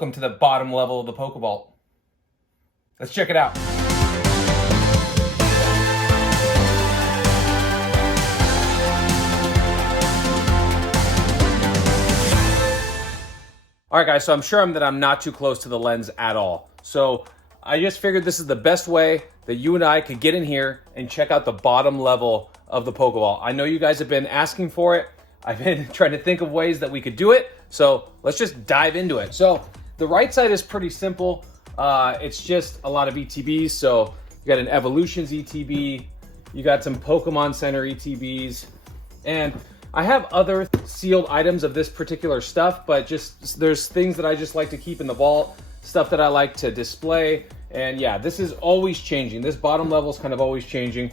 welcome to the bottom level of the Pokeball. Let's check it out. All right, guys, so I'm sure that I'm not too close to the lens at all. So I just figured this is the best way that you and I could get in here and check out the bottom level of the Pokeball. I know you guys have been asking for it. I've been trying to think of ways that we could do it. So let's just dive into it. So the right side is pretty simple. It's just a lot of ETBs. So you got an Evolutions ETB, you got some Pokemon Center ETBs, and I have other sealed items of this particular stuff, but just there's things that I just like to keep in the vault, stuff that I like to display. And yeah, this is always changing. This bottom level is kind of always changing.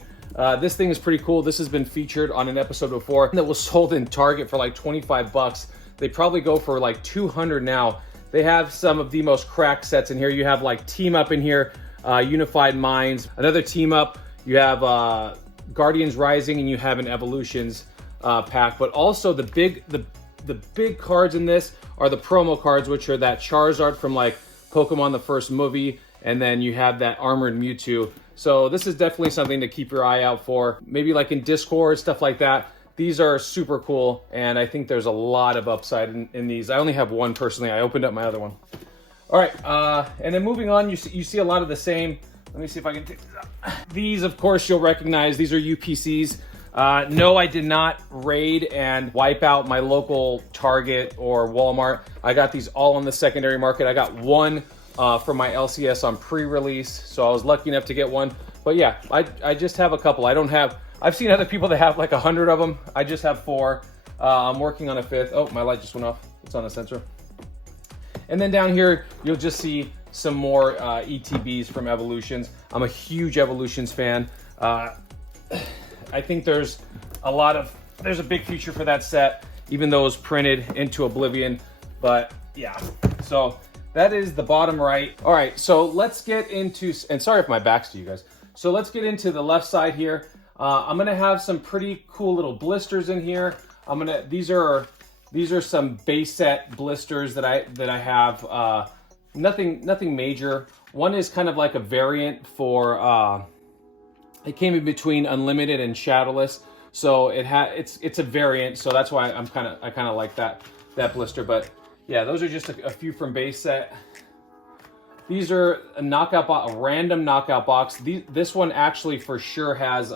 This thing is pretty cool. This has been featured on an episode before that was sold in Target for like 25 bucks. They probably go for like 200 now. They have some of the most cracked sets in here. You have like Team Up in here, Unified Minds, another Team Up. You have Guardians Rising, and you have an Evolutions pack. But also the big cards in this are the promo cards, which are that Charizard from like Pokemon the first movie, and then you have that Armored Mewtwo. So this is definitely something to keep your eye out for, maybe like in Discord, stuff like that. These are super cool, and I think there's a lot of upside in these. I only have one personally. I opened up my other one. All right, and then moving on, you see a lot of the same. Let me see if I can take this out. These, of course, you'll recognize. These are UPCs. No, I did not raid and wipe out my local Target or Walmart. I got these all on the secondary market. I got one from my LCS on pre-release, so I was lucky enough to get one. But yeah, I just have a couple. I've seen other people that have like 100 of them. I just have 4. I'm working on a 5th. Oh, my light just went off. It's on the sensor. And then down here, you'll just see some more ETBs from Evolutions. I'm a huge Evolutions fan. I think there's a big future for that set, even though it's printed into oblivion. But yeah, so that is the bottom right. All right, so let's get into, and sorry if my back's to you guys. So let's get into the left side here. I'm gonna have some pretty cool little blisters in here. These are some base set blisters that I have. Nothing major. One is kind of like a variant for. It came in between Unlimited and Shadowless, so it's a variant. So that's why I kind of like that blister. But yeah, those are just a few from base set. These are a random knockout box. This one actually for sure has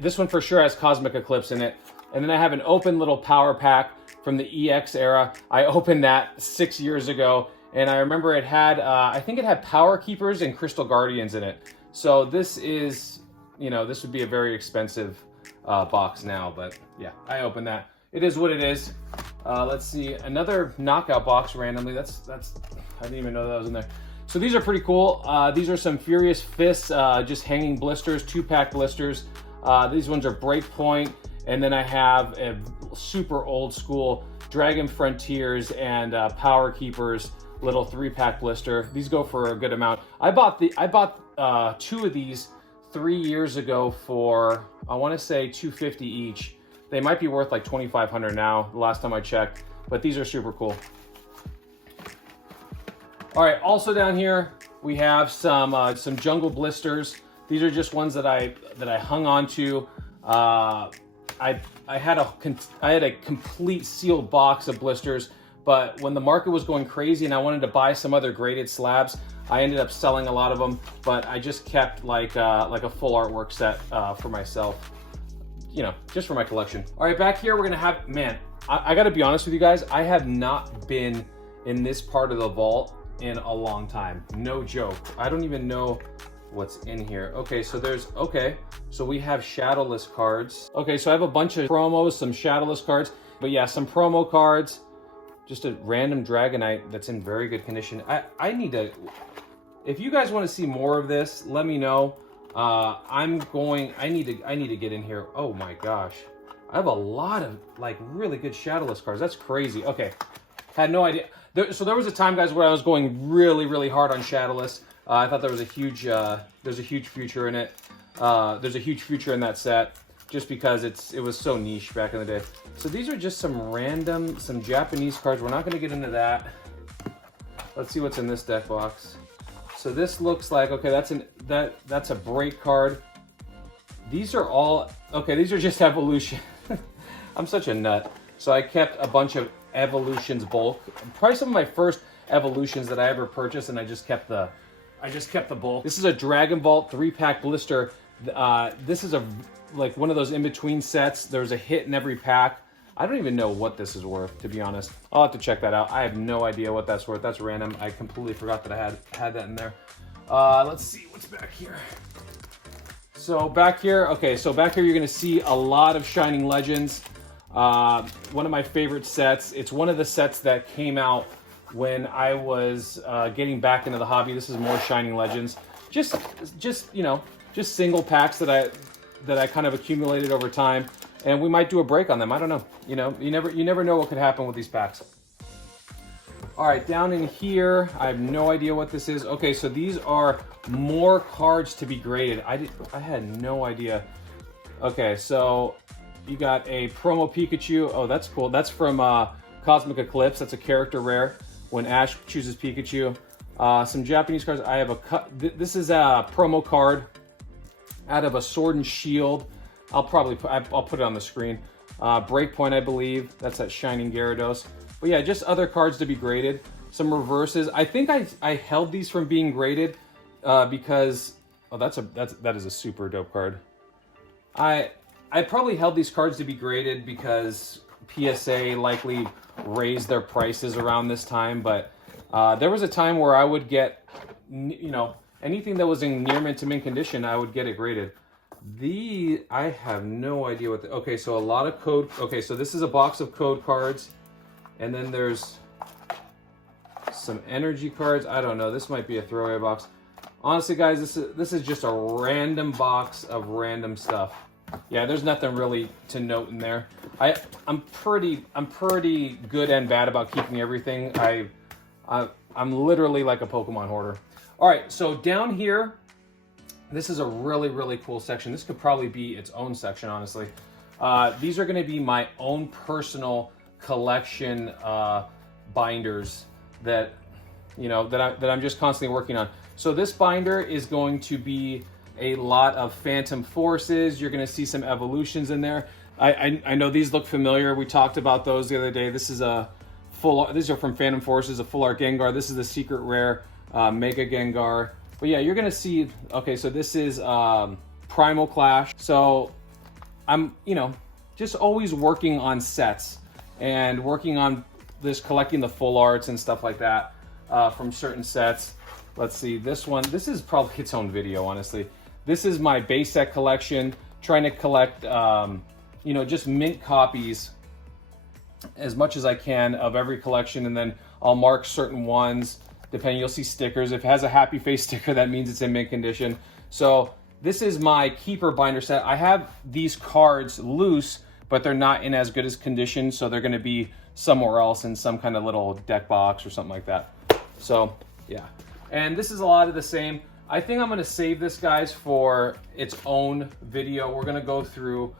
this one for sure has Cosmic Eclipse in it. And then I have an open little power pack from the EX era. I opened that 6 years ago, and I remember it had I think it had Power Keepers and Crystal Guardians in it. So this is, this would be a very expensive box now, but yeah, I opened that. It is what it is. Let's see, another knockout box randomly. That's I didn't even know that was in there. So these are pretty cool. These are some Furious Fists, just hanging blisters, 2-pack blisters. These ones are Breakpoint, and then I have a super old school Dragon Frontiers and Power Keepers little 3-pack blister. These go for a good amount. I bought 2 of these 3 years ago for, I want to say $250 each. They might be worth like $2,500 now, the last time I checked, but these are super cool. All right, also down here, we have some Jungle Blisters. These are just ones that I hung on to. I had a complete sealed box of blisters, but when the market was going crazy and I wanted to buy some other graded slabs, I ended up selling a lot of them, but I just kept like a full artwork set for myself. Just for my collection. All right, back here, we're gonna have, man, I gotta be honest with you guys, I have not been in this part of the vault in a long time. No joke. I don't even know what's in here. Okay, so we have Shadowless cards. Okay, so I have a bunch of promos, some Shadowless cards, but yeah, some promo cards, just a random Dragonite that's in very good condition. I need to, if you guys want to see more of this, let me know. I need to get in here. Oh my gosh. I have a lot of like really good Shadowless cards. That's crazy. Okay. Had no idea. So there was a time, guys, where I was going really, really hard on Shadowless. I thought there was a huge, there's a huge future in it. There's a huge future in that set. just because it was so niche back in the day. So these are just some Japanese cards. We're not going to get into that. Let's see what's in this deck box. So this looks like, okay, that's a break card. These are all, okay, these are just evolution. I'm such a nut. So I kept a bunch of evolutions bulk. Probably some of my first evolutions that I ever purchased, and I just kept the bulk. This is a Dragon Vault 3-pack blister. This is like one of those in-between sets. There's a hit in every pack. I don't even know what this is worth, to be honest. I'll have to check that out. I have no idea what that's worth. That's random. I completely forgot that I had that in there. Let's see what's back here. So back here, okay, so back here you're gonna see a lot of Shining Legends. One of my favorite sets. It's one of the sets that came out when I was getting back into the hobby. This is more Shining Legends. Just you know, just single packs that I kind of accumulated over time, and we might do a break on them. I don't know. You know, you never know what could happen with these packs. All right, down in here, I have no idea what this is. Okay, so these are more cards to be graded. I had no idea. Okay, so you got a promo Pikachu. Oh, that's cool. That's from Cosmic Eclipse. That's a character rare when Ash chooses Pikachu. Some Japanese cards. I have this is a promo card out of a Sword and Shield. I'll put it on the screen. Breakpoint, I believe. That's that Shining Gyarados. But yeah, just other cards to be graded. Some reverses. I think I held these from being graded because that is a super dope card. I probably held these cards to be graded because PSA likely raised their prices around this time. But there was a time where I would get, you know, anything that was in near mint to mint condition, I would get it graded. I have no idea what okay, so a lot of code. Okay, so this is a box of code cards. And then there's some energy cards. I don't know. This might be a throwaway box. Honestly, guys, this is just a random box of random stuff. Yeah, there's nothing really to note in there. I'm pretty good and bad about keeping everything. I'm literally like a Pokemon hoarder. All right, so down here, this is a really cool section. This could probably be its own section, honestly. These are going to be my own personal collection binders that I'm just constantly working on. So this binder is going to be a lot of Phantom Forces. You're going to see some evolutions in there. I know these look familiar. We talked about those the other day. This is these are from Phantom Forces, a full art Gengar. This is the secret rare Mega Gengar. But yeah, you're going to see. Okay, so this is Primal Clash. So I'm just always working on sets and working on this, collecting the full arts and stuff like that from certain sets. Let's see, this one. This is probably its own video, honestly. This is my base set collection, trying to collect, just mint copies as much as I can of every collection, and then I'll mark certain ones, depending. You'll see stickers. If it has a happy face sticker, that means it's in mint condition. So this is my keeper binder set. I have these cards loose, but they're not in as good as condition, so they're going to be somewhere else in some kind of little deck box or something like that. So yeah, and this is a lot of the same. I think I'm going to save this, guys, for its own video. We're going to go through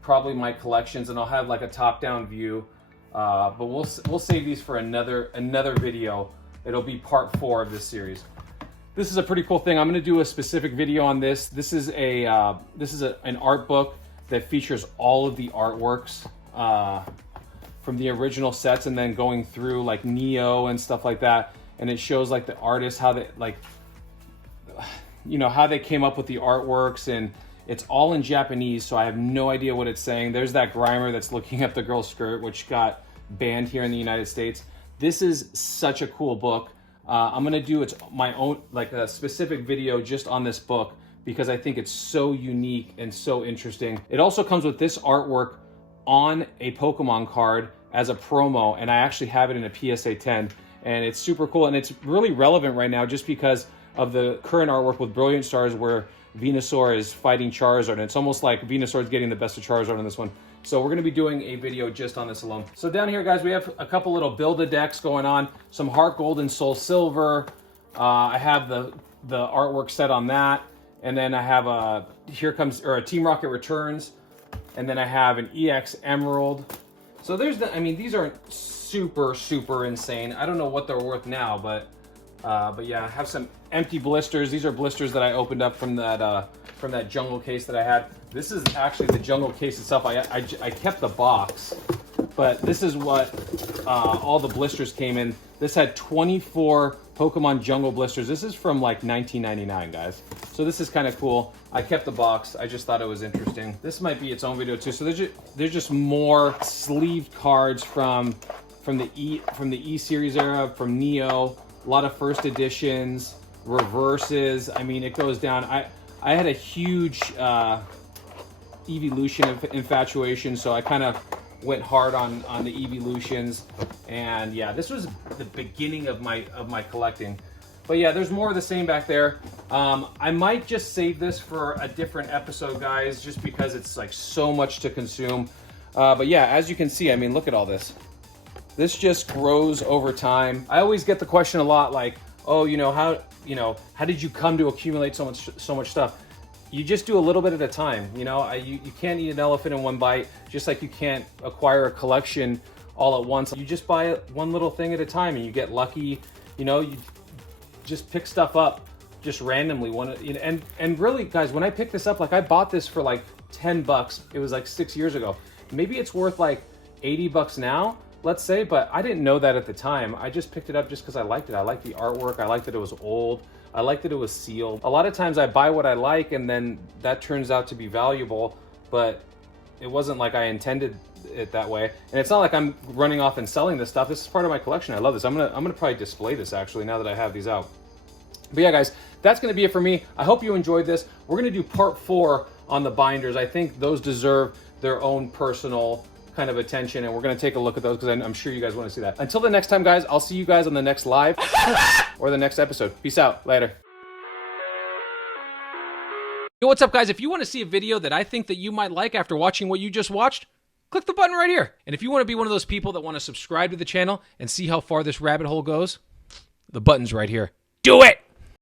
probably my collections, and I'll have like a top-down view, but we'll save these for another video. It'll be part 4 of this series. This is a pretty cool thing. I'm going to do a specific video on this. This is an art book that features all of the artworks from the original sets, and then going through like Neo and stuff like that. And it shows like the artists, how they how they came up with the artworks, and it's all in Japanese, so I have no idea what it's saying. There's that Grimer that's looking up the girl's skirt, which got banned here in the United States. This is such a cool book. I'm gonna do my own, like a specific video just on this book, because I think it's so unique and so interesting. It also comes with this artwork on a Pokemon card as a promo, and I actually have it in a PSA 10, and it's super cool, and it's really relevant right now just because of the current artwork with Brilliant Stars, where Venusaur is fighting Charizard, and it's almost like Venusaur's getting the best of Charizard on this one. So we're going to be doing a video just on this alone. So down here, guys, we have a couple little Build-A-Decks going on. Some Heart Gold and Soul Silver. I have the artwork set on that. And then I have a Team Rocket Returns. And then I have an EX Emerald. So there's the, I mean, these aren't super insane. I don't know what they're worth now, but yeah, I have some empty blisters. These are blisters that I opened up from that jungle case that I had. This is actually the jungle case itself. I kept the box, but this is what all the blisters came in. This had 24 Pokemon Jungle blisters. This is from like 1999, guys. So this is kind of cool. I kept the box. I just thought it was interesting. This might be its own video too. So there's just more sleeved cards from the E series era, from Neo. A lot of first editions, reverses. I mean, it goes down. I had a huge evolution infatuation, so I kind of went hard on the evolutions. And yeah, this was the beginning of my collecting. But yeah, there's more of the same back there. I might just save this for a different episode, guys, just because it's like so much to consume. But yeah, as you can see, I mean, look at all this. This just grows over time. I always get the question a lot, like, oh, how did you come to accumulate so much stuff? You just do a little bit at a time. You can't eat an elephant in one bite, just like you can't acquire a collection all at once. You just buy one little thing at a time, and you get lucky. You just pick stuff up just randomly. And really, guys, when I picked this up, like, I bought this for like $10. It was like 6 years ago. Maybe it's worth like $80 now, let's say, but I didn't know that at the time. I just picked it up just because I liked it. I liked the artwork. I liked that it was old. I liked that it was sealed. A lot of times I buy what I like, and then that turns out to be valuable, but it wasn't like I intended it that way. And it's not like I'm running off and selling this stuff. This is part of my collection. I love this. I'm gonna probably display this, actually, now that I have these out. But yeah, guys, that's gonna be it for me. I hope you enjoyed this. We're gonna do part 4 on the binders. I think those deserve their own personal kind of attention, and we're going to take a look at those because I'm sure you guys want to see that. Until the next time, guys, I'll see you guys on the next live or the next episode. Peace out. Later. Yo, what's up, guys? If you want to see a video that I think that you might like after watching what you just watched, click the button right here. And if you want to be one of those people that want to subscribe to the channel and see how far this rabbit hole goes, the button's right here. Do it!